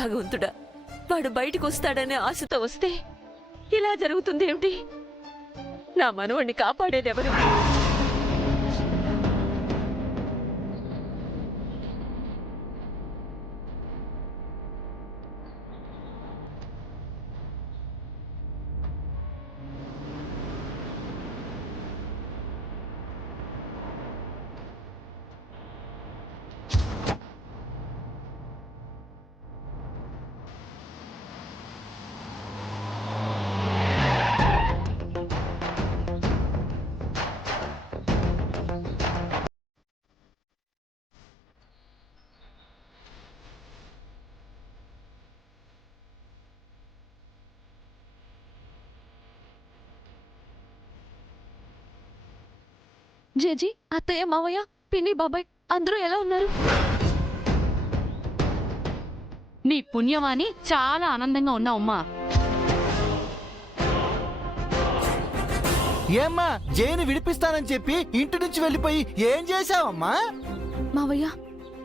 భగవంతుడా, వాడు బయటికి వస్తాడనే ఆశతో వస్తే ఇలా జరుగుతుందేమిటి? నా మనవణ్ణి కాపాడేదెవరు? జేజీ, అత్తయ్య, మావయ్య, పిన్ని, బాబాయ్ అందరూ ఎలా ఉన్నారు? నీ పుణ్యమాని చాలా ఆనందంగా ఉన్నావమ్మా. ఏమ్మా, జైని విడిపిస్తానని చెప్పి ఇంటి నుంచి వెళ్ళిపోయి ఏం చేశావమ్మా? మావయ్య,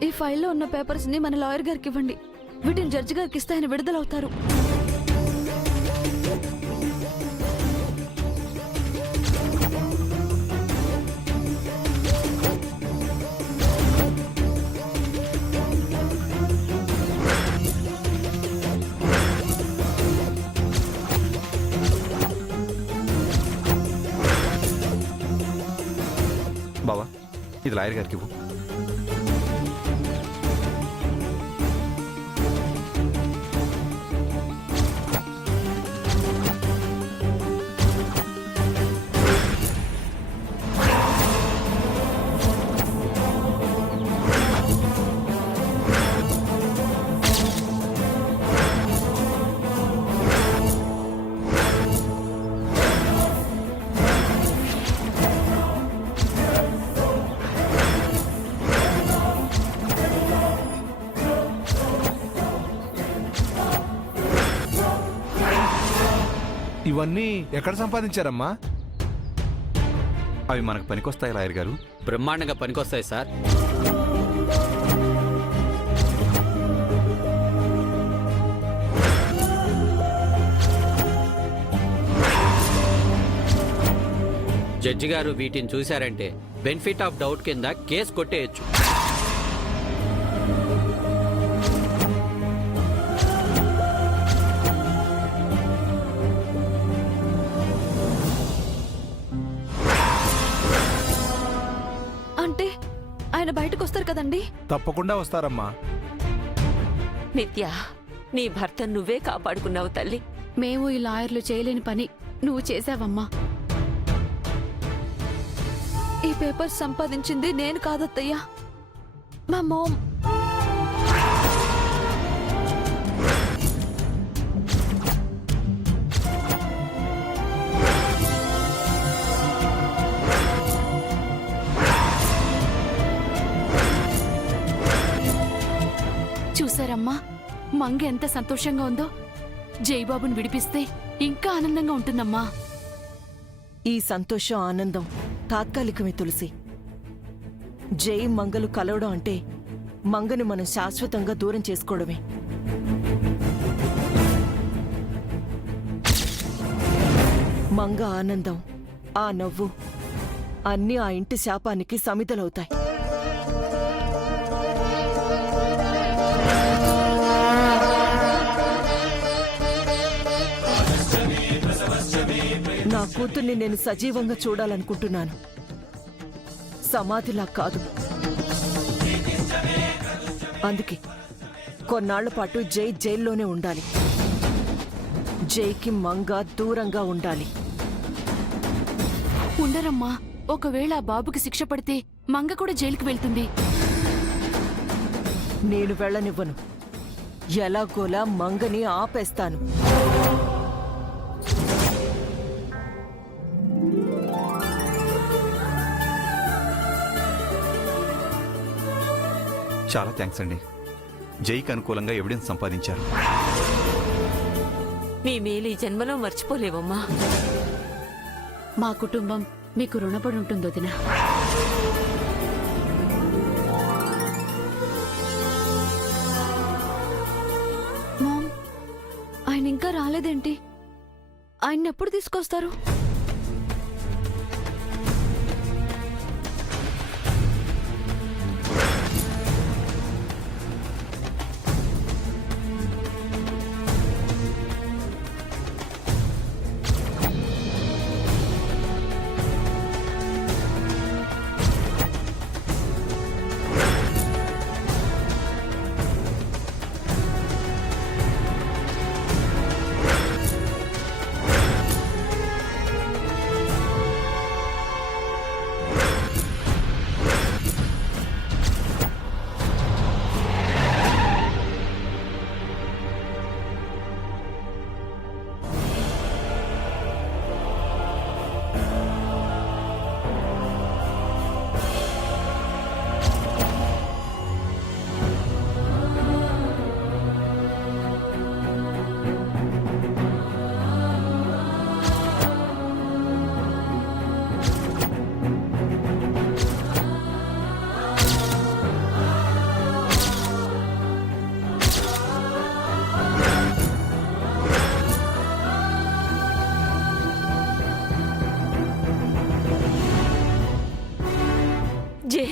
ఈ ఫైల్లో ఉన్న పేపర్స్ ని మన లాయర్ గారికి ఇవ్వండి. వీటిని జడ్జి గారికి ఇస్తే ఆయన విడుదలవుతారు. బావా, ఇది లాయర్ గారికి ఇవ్వు. ఇవన్నీ ఎక్కడ సంపాదించారమ్మా? అవి మనకు పనికొస్తాయి లాయర్ గారు. బ్రహ్మాండంగా పనికొస్తాయి సార్. జడ్జి గారు వీటిని చూశారంటే బెనిఫిట్ ఆఫ్ డౌట్ కింద కేసు కొట్టేయచ్చు. అంటే ఆయన బయటకు వస్తారు కదండి? తప్పకుండా వస్తారమ్మా. నిత్య, నీ భర్త నువ్వే కాపాడుకున్నావు తల్లి. మేము ఈ లాయర్లు చేయలేని పని నువ్వు చేసావమ్మా. ఈ పేపర్స్ సంపాదించింది నేను కాదత్తయ్యా, మా మామ్. చూసారమ్మా, మంగ ఎంత సంతోషంగా ఉందో. జైబాబుని విడిపిస్తే ఇంకా ఆనందంగా ఉంటుందమ్మా. ఈ సంతోషం, ఆనందం తాత్కాలికమే తులసి. జై మంగలు కలవడం అంటే మంగని మనం శాశ్వతంగా దూరం చేసుకోవడమే. మంగ ఆనందం, ఆ నవ్వు అన్నీ ఆ ఇంటి శాపానికి సమితలవుతాయి. నా కూతుర్ని నేను సజీవంగా చూడాలనుకుంటున్నాను, సమాధిలా కాదు. అందుకే కొన్నాళ్ల పాటు జై జైల్లోనే ఉండాలి. జైకి మంగ దూరంగా ఉండాలి. ఉండరమ్మా, ఒకవేళ ఆ బాబుకి శిక్ష పడితే మంగ కూడా జైలుకి వెళ్తుంది. నేను వెళ్ళనివ్వను. ఎలాగోలా మంగని ఆపేస్తాను. చాలా థ్యాంక్స్ అండి. జైకి అనుకూలంగా ఎవిడెన్స్ సంపాదించారు. మీ మేలు ఈ జన్మలో మర్చిపోలేవమ్మా. మా కుటుంబం మీకు రుణపడి ఉంటుంది వదినా. ఇంకా రాలేదేంటి? ఆయన ఎప్పుడు తీసుకొస్తారు? జై,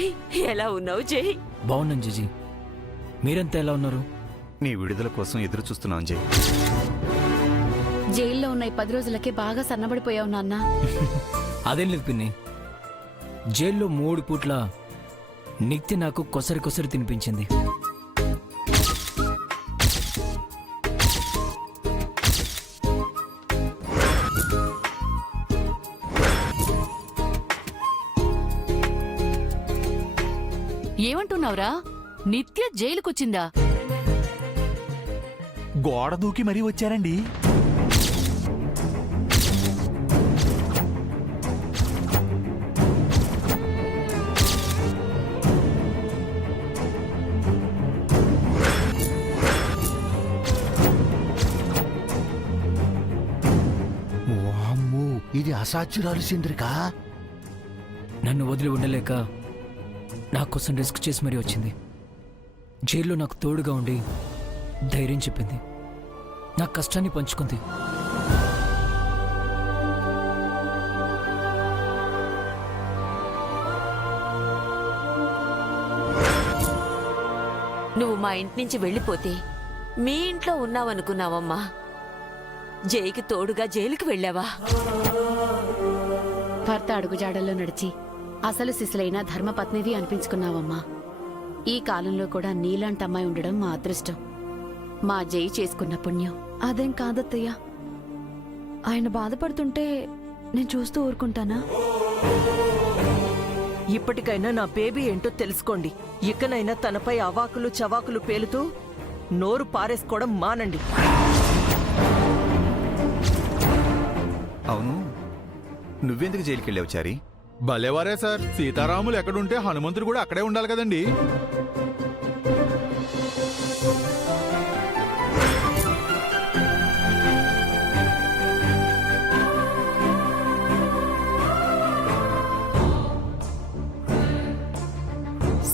ఎలా ఉన్నావు జై? బాగున్నాను జీజీ. మీరంతా ఎలా ఉన్నారు? నీ విడుదల కోసం ఎదురు చూస్తున్నాం జై. జైల్లో ఉన్న ఈ 10 రోజులకే బాగా సన్నబడిపోయావు నాన్న. అదేం లేదు పిన్ని. జైల్లో 3 పూట్ల నిత్య నాకు కొసరి కొసరి తినిపించింది. ఏమంటున్నావురా? నిత్య జైలుకొచ్చిందా? గోడ దూకి మరీ వచ్చారండి. వామ్మో, ఇది అసాధ్యురాలు సింద్రిక. నన్ను వదిలి ఉండలేక నా కోసం రిస్క్ చేసి మరీ వచ్చింది. జైల్లో నాకు తోడుగా ఉండి ధైర్యం చెప్పింది. నా కష్టాన్ని పంచుకుంది. నువ్వు మా ఇంటి నుంచి వెళ్ళిపోతే మీ ఇంట్లో ఉన్నావనుకున్నావమ్మా. జైకి తోడుగా జైలుకి వెళ్ళావా? భర్త అడుగుజాడల్లో నడిచి అసలు సిసలైన ధర్మపత్నివి అనిపించుకున్నావమ్మా. ఈ కాలంలో కూడా నీలాంటి అమ్మాయి ఉండడం మా అదృష్టం. మా జై చేసుకున్న పుణ్యం. అదేం కాదత్తయ్య. ఆయన బాధపడుతుంటే నేను చూస్తూ ఊరుకుంటానా? ఇప్పటికైనా నా బేబీ ఏంటో తెలుసుకోండి. ఇకనైనా తనపై అవాకులు చవాకులు పేలుతూ నోరు పారేసుకోవడం మానండి. అవును, నువ్వెందుకు జైలుకి వెళ్ళావు చారి? భలేవారే సార్. సీతారాములు ఎక్కడుంటే హనుమంతుడు కూడా అక్కడే ఉండాలి కదండి.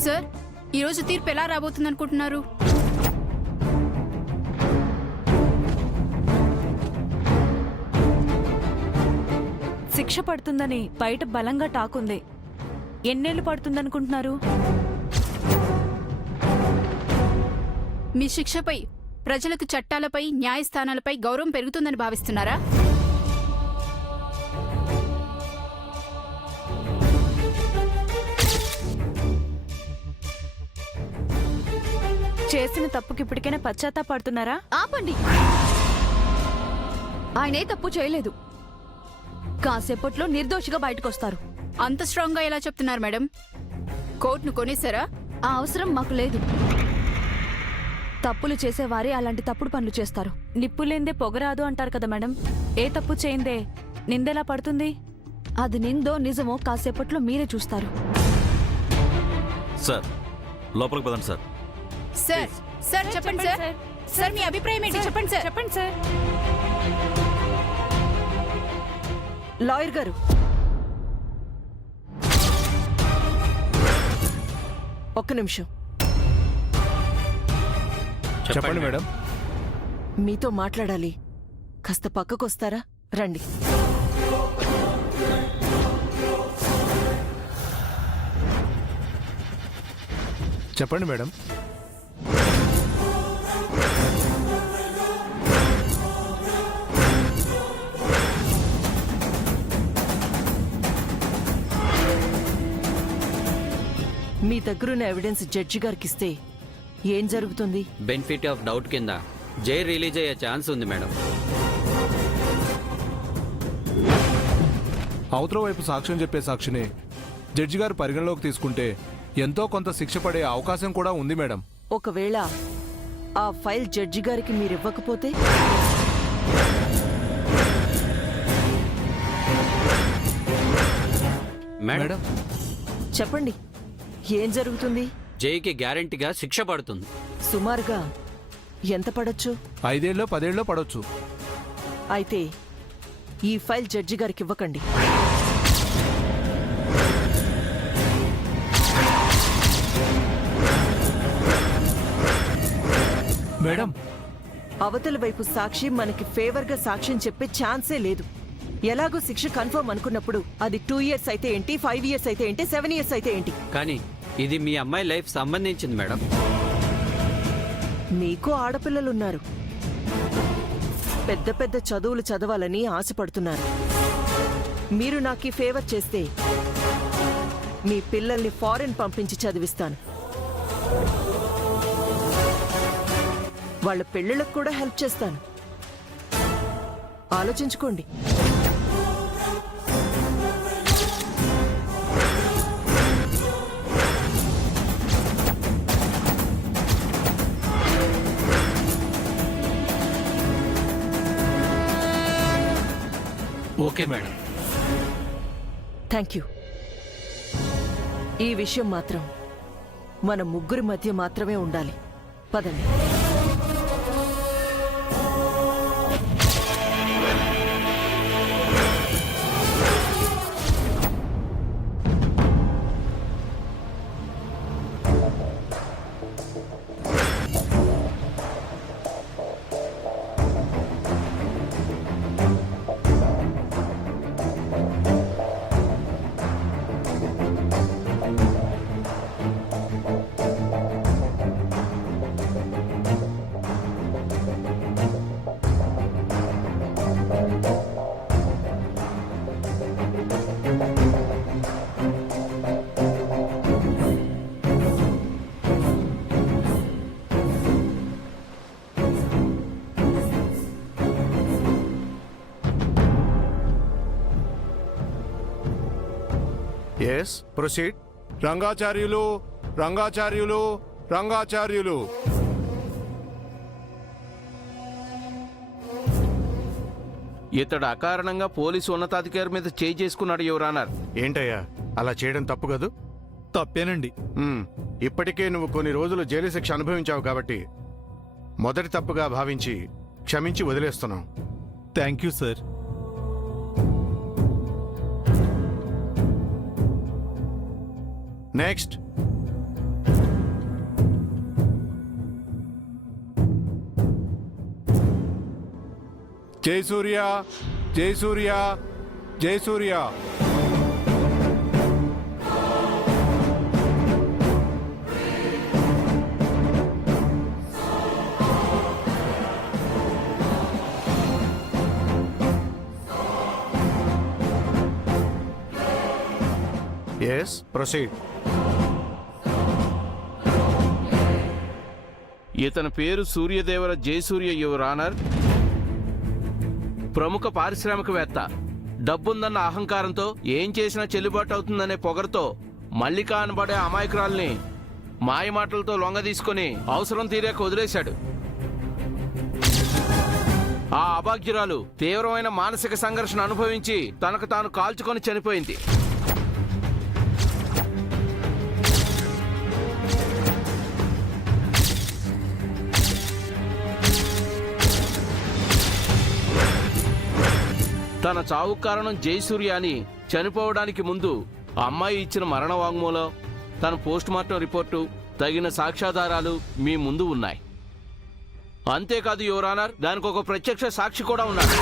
సార్, ఈరోజు తీర్పు ఎలా రాబోతుంది అనుకుంటున్నారు? శిక్ష పడుతుందని బయట బలంగా టాకుంది. ఎన్నేళ్లు పడుతుందనుకుంటున్నారు? మీ శిక్షపై ప్రజలకు చట్టాలపై న్యాయస్థానాలపై గౌరవం పెరుగుతుందని భావిస్తున్నారా? చేసిన తప్పుకి ఇప్పటికైనా పశ్చాత్తాపడుతున్నారా? ఆపండి. ఆయనే తప్పు చేయలేదు. కాసేపట్లో నిర్దోషిగా బయటకొస్తారు. అంత స్ట్రాంగ్ గా ఎలా చెప్తున్నారు మేడం? కోర్టును కొనేసారా? ఆ అవసరం మాకు లేదు. తప్పులు చేసేవారే అలాంటి తప్పుడు పనులు చేస్తారు. నిప్పులేందే పొగరాదు అంటారు కదా మేడం. ఏ తప్పు చేయిందే నిందెలా పడుతుంది? అది నిందో నిజమో కాసేపట్లో మీరే చూస్తారు. సార్, లోపలికి పదండి సార్. సార్, సార్ చెప్పండి సార్. సార్ మీ అభిప్రాయం ఏంటి? చెప్పండి సార్. చెప్పండి సార్. లాయర్ గారు, ఒక్క నిమిషం. చెప్పండి మేడం. మీతో మాట్లాడాలి. కాస్త పక్కకొస్తారా? రండి. చెప్పండి మేడం. మీ దగ్గరున్న ఎవిడెన్స్ జడ్జి గారికిస్తే ఏం జరుగుతుంది? బెనిఫిట్ ఆఫ్ డౌట్ కింద జై రిలీజ్ అయ్యే ఛాన్స్ ఉంది మేడం. అవతల వైపు సాక్ష్యం చెప్పే సాక్షిని జడ్జి గారు పరిగణలోకి తీసుకుంటే ఎంతో కొంత శిక్ష పడే అవకాశం కూడా ఉంది మేడం. ఒకవేళ ఆ ఫైల్ జడ్జి గారికి మీరివ్వకపోతే? మేడం, చెప్పండి, ఏం జరుగుతుంది? జైకి గ్యారెంటీగా శిక్ష పడుతుంది. సుమారుగా ఎంత పడొచ్చు? 5 ఏళ్ళో 10 ఏళ్ళో పడవచ్చు. అయితే ఈ ఫైల్ జడ్జి గారికి ఇవ్వకండి. మేడం, అవతల వైపు సాక్షి మనకి ఫేవర్గా సాక్ష్యం చెప్పే ఛాన్సే లేదు. ఎలాగో శిక్ష కన్ఫర్మ్ అనుకున్నప్పుడు అది 2 ఇయర్స్ అయితే ఏంటి, 5 ఇయర్స్ అయితే ఏంటి, 7 ఇయర్స్ అయితే ఏంటి? కానీ ఇది మీ అమ్మాయి లైఫ్ సంబంధించింది మేడం. మీకు ఆడపిల్లలున్నారు, పెద్ద పెద్ద చదువులు చదవాలని ఆశపడుతున్నారు. మీరు నాకు ఫేవర్ చేస్తే మీ పిల్లల్ని ఫారెన్ పంపించి చదివిస్తాను. వాళ్ళ పెళ్ళిళ్ళకు కూడా హెల్ప్ చేస్తాను. ఆలోచించుకోండి. Okay madam. Thank you. ఈ విషయం మాత్రం మన ముగ్గురి మధ్య మాత్రమే ఉండాలి. పదండి. Yes, proceed. రంగాచార్యులు, రంగాచార్యులు, రంగాచార్యులు. ఇతడు అకారణంగా పోలీసు ఉన్నతాధికారి మీద చేయి చేసుకున్నాడు యువరానర్. ఏంటయ్యా అలా చేయడం తప్పు కదూ? తప్పేనండి. ఇప్పటికే నువ్వు కొన్ని రోజులు జైలు శిక్ష అనుభవించావు కాబట్టి మొదటి తప్పుగా భావించి క్షమించి వదిలేస్తున్నాం. Thank you sir. నెక్స్ట్. జై సూర్య, జై సూర్య, జై సూర్య. Yes, proceed. ఇతని పేరు సూర్యదేవర జయసూర్య యువరానర్. ప్రముఖ పారిశ్రామికవేత్త. డబ్బుందన్న అహంకారంతో ఏం చేసినా చెల్లుబాటు అవుతుందనే పొగరుతో మల్లిక అనబడే అమాయకురాల్ని మాయమాటలతో లొంగ తీసుకుని అవసరం తీరాక వదిలేశాడు. ఆ అభాగ్యురాలు తీవ్రమైన మానసిక సంఘర్షణ అనుభవించి తనకు తాను కాల్చుకొని చనిపోయింది. తన చావు కారణం జయసూర్య అని చనిపోవడానికి ముందు అమ్మాయి ఇచ్చిన మరణ వాంగ్మూలం, తన పోస్ట్ మార్టం రిపోర్టు, తగిన సాక్ష్యాధారాలు మీ ముందు ఉన్నాయి. అంతేకాదు యువర్ ఆనర్, దానికి ఒక ప్రత్యక్ష సాక్షి కూడా ఉన్నాడు.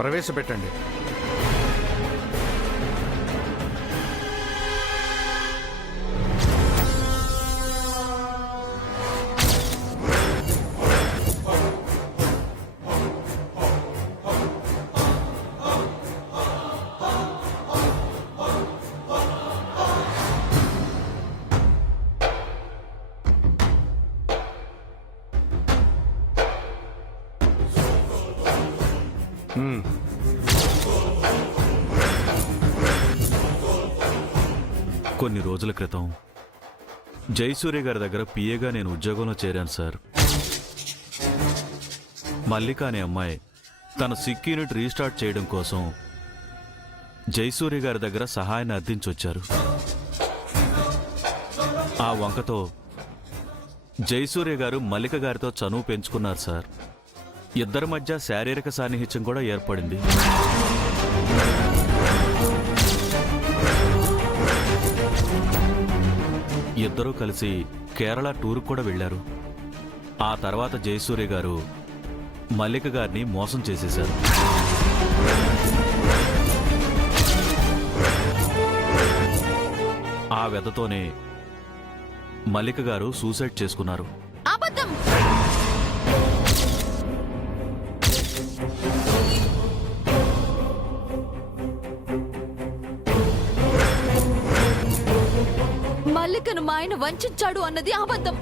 ప్రవేశపెట్టండి. కొన్ని రోజుల క్రితం జయసూర్య గారి దగ్గర పిఏగా నేను ఉద్యోగంలో చేరాను సార్. మల్లిక అనే అమ్మాయి తన సిక్ యూనిట్ రీస్టార్ట్ చేయడం కోసం జయసూర్య గారి దగ్గర సహాయాన్ని అర్థించొచ్చారు. ఆ వంకతో జయసూర్య గారు మల్లిక గారితో చనువు పెంచుకున్నారు సార్. ఇద్దరి మధ్య శారీరక సాన్నిహిత్యం కూడా ఏర్పడింది. ఇద్దరూ కలిసి కేరళ టూర్ కూడా వెళ్లారు. ఆ తర్వాత జయసూర్య గారు మల్లిక గారిని మోసం చేసేశారు. ఆ వ్యధతోనే మల్లిక గారు సూసైడ్ చేసుకున్నారు. అబద్ధం. మల్లికను మా ఆయన వంచాడు అన్నది అబద్ధం.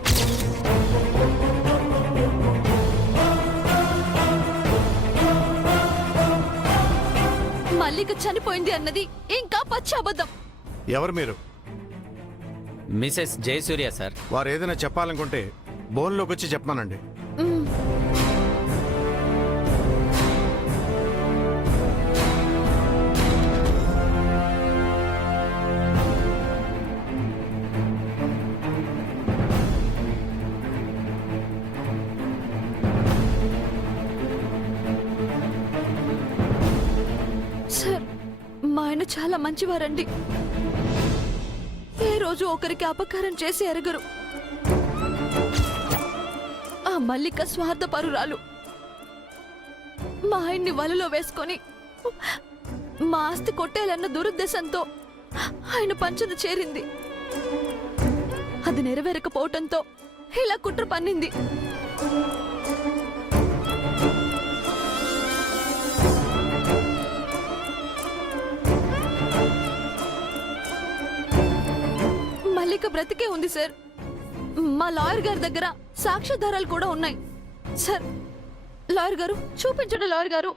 మల్లిక చనిపోయింది అన్నది ఇంకా పచ్చి అబద్ధం. ఎవరు మీరు? Mrs Jayasurya sir. వారు ఏదైనా చెప్పాలనుకుంటే బోన్లోకి వచ్చి చెప్పమానండి. సార్, మా ఆయన చాలా మంచివారండి. ఏ రోజు ఒకరికి అపకారం చేసి ఎరగరు. ఆ మల్లిక స్వార్థపరురాలు. మా ఆయన్ని వలలో వేసుకొని మా ఆస్తి కొట్టేయాలన్న దురుద్దేశంతో ఆయన పంచన చేరింది. అది నెరవేరకపోవటంతో ఇలా కుట్ర పన్నింది. మల్లిక బ్రతికే ఉంది సార్. మా లాయర్ గారి దగ్గర సాక్ష్యాధారాలు కూడా ఉన్నాయి సార్. లాయర్ గారు చూపించండి. లాయర్ గారు